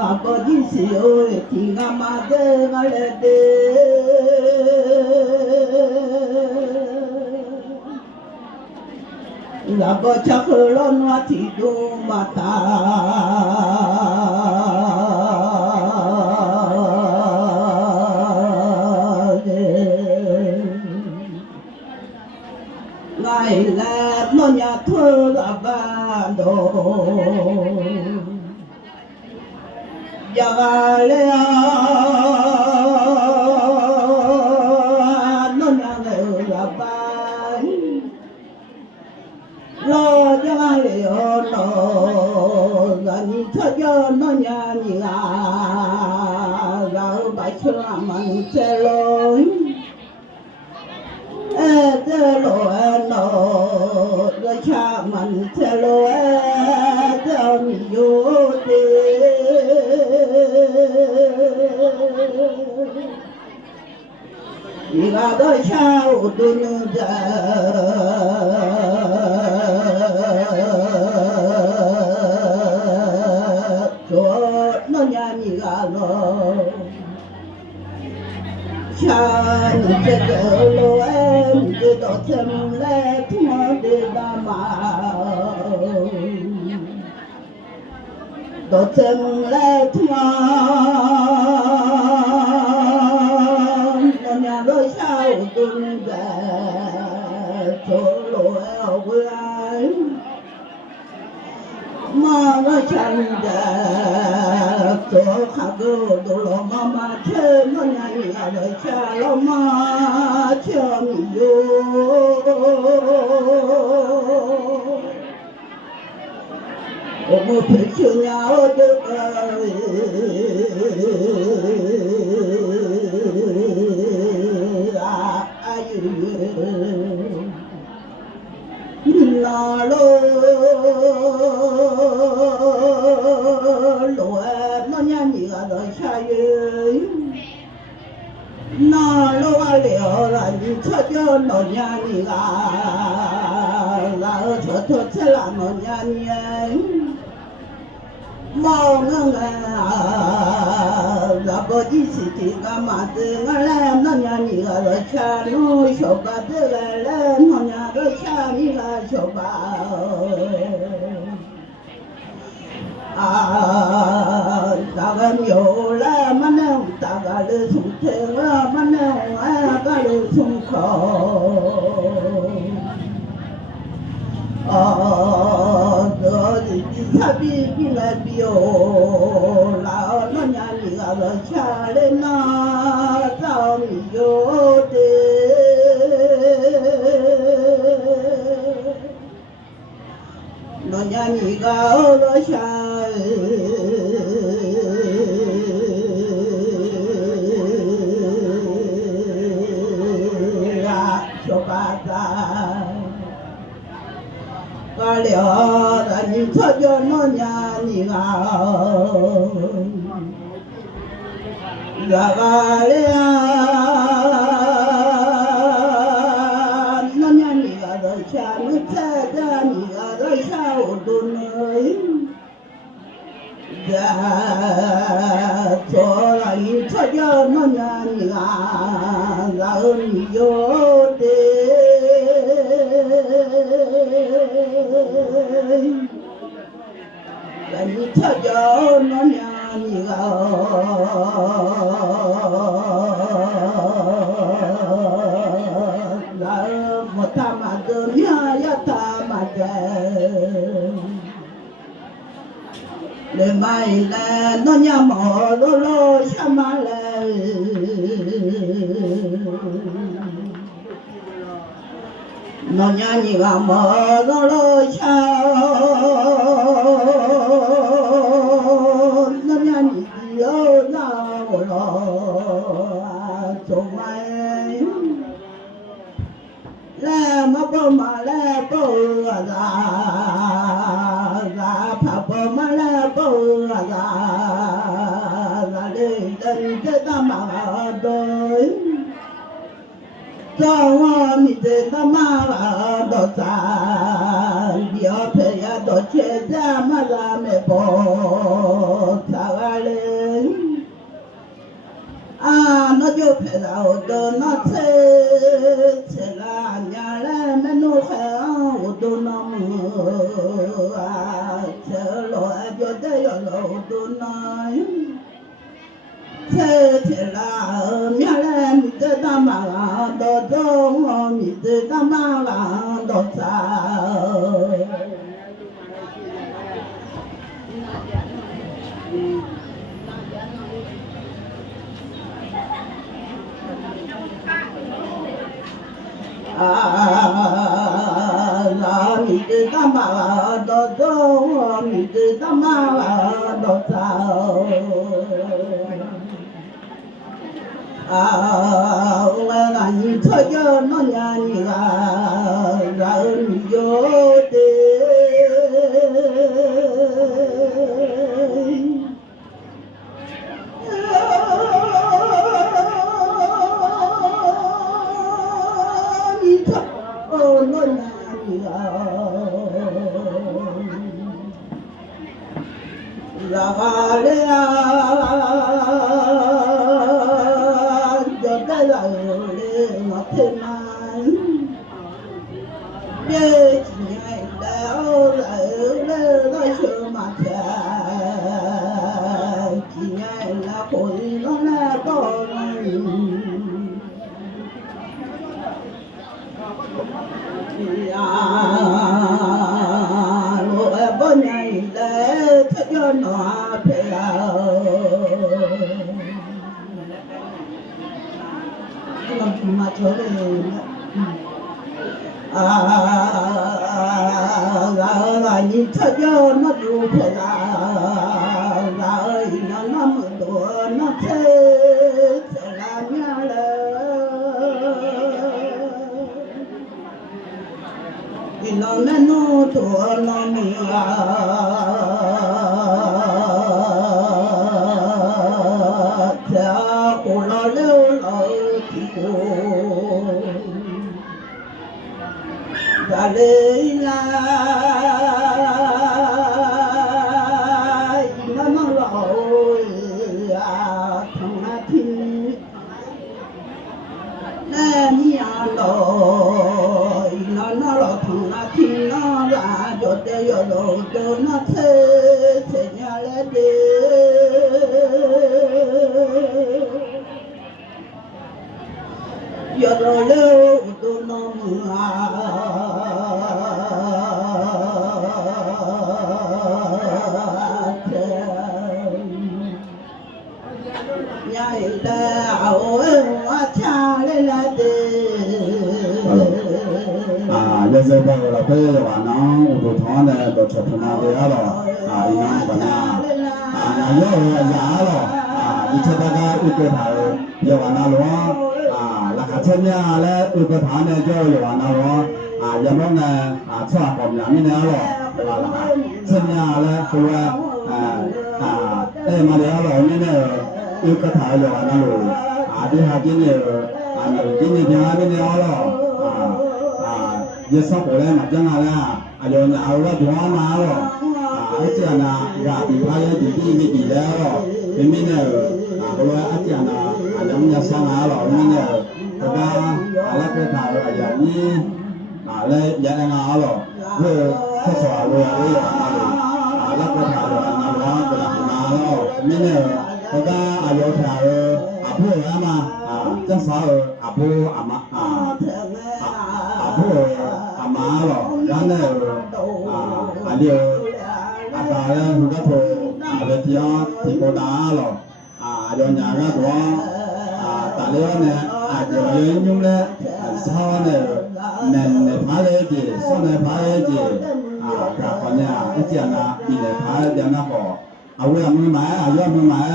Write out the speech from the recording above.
아버지 시오 티가 마대 갈래데 아버지 흘러놔 티도 마타 lại là nó nhà thơ là ba đồ giờ lẽ nó nhà người là ba lo cho liệu lo gần cho nó nhà nhà gạo bạch chưa mình sẽ lối thế lo nó rồi cha mình thế lo cho mình vô đi đi ra đó sao tôi ra cho nó nhà mình ra lo cha sẽ đỡ lo em cứ đổ thêm lệ thua đi ba mà đổ thêm lệ thua nó nhà đôi sao tung về chỗ lối quê mà nó chẳng để chỗ khác đồ lo mà chơi nó nhà nhà đời cha lo mà chơi nhiều một thời chưa nhau được lo lo nó nhà nhà đời cha ơi nó lo liệu là cho nó nhà nhà là cho sẽ làm nó nhà nhà mong là bố đi thì cả mà từ ngày nó nhà nhà đời cha nuôi cho bà từ ngày nó nhà đời cha nhà cho bà ta gần nhiều là mà nếu ta gần được sung thế mà nếu ta được sung khổ rồi thì sao bị là biểu là nó nhà nhà rồi cha lên nó sao bị vô đi nó nhà nhà rồi cha cho bà ta có liệu là nhìn cho nó nhà nhà và lẽ nó nhà nhà rồi cha nó thế ra nhà rồi sao đồn ơi dạ cho là nhìn cho nó nhà nhà là ơn vô đi là nhìn cho nó nhà nhà là một tham mà đơn ya tham mà để mai là nó nhà mỏ lo sao mà là nó nhà nhà mỏ lo sao nó nhà nhiều nào lo cho mày là mà bố ra phá bố mà là bố ra đi đến cái ta mà đôi cho mi thế ta mà đôi ta giờ phải 또 제자마다 매보 사가래 nó vô phải đầu đồ nó thế là nhà là nó nuôi heo đồ nó mưa thế lo vô đây lo đồ nó thế là nhà là mình tự ta mà đồ đồ mình tự ta mà đồ sao mi tư tam bảo đồ đồ mi tư tam bảo đồ sao là nhìn thôi cho nó nhà ra mi vô đi nhìn thật cho nó đủ phải là ơi nó mở đồ nó thế sẽ làm nhà vì nó thua nó mưa theo cô lo lêu lo thì cô ra đây là nó rồi thằng na thiên nên nhà rồi nó là thằng na thiên nó là cho để rồi nó thế nhà lên đi giờ rồi lêu tôi nó mưa nhảy đào cha lên là đi giờ giờ bây giờ là cái là nó đồ thon này đồ chụp hình nào đấy rồi nó còn nhà nhớ giá rồi đi chơi ta cái cái thảo giờ nó luôn là cả chân nhà là cái thảo này cho giờ nó luôn giờ nó này cho còn nhà mình này rồi là chân nhà là cái mà đấy rồi nên là cái thảo giờ nó luôn đi học cái này cái này nhà mình này rồi giờ sau này mà chẳng là giờ nhà ở đó chỗ mà rồi cái chuyện là gà bị phá cái gì bị đó rồi mình này rồi cái chuyện là giống như sau này rồi mình này người ta là cái thảo là giờ như đây giờ đang ở rồi rồi cái sổ rồi rồi là cái thảo là nó là rồi mình này người ta giờ thảo abu ama chắc sao abu ama abu ama rồi đó này điều ta chúng ta thôi về thì cô đá rồi do nhà ra của ta lấy này rồi nhung này sau này nền phá cái gì sau này phá cái gì cả con nhà cái chuyện là bị phá cho nó bỏ quên mưa mãi do mưa mãi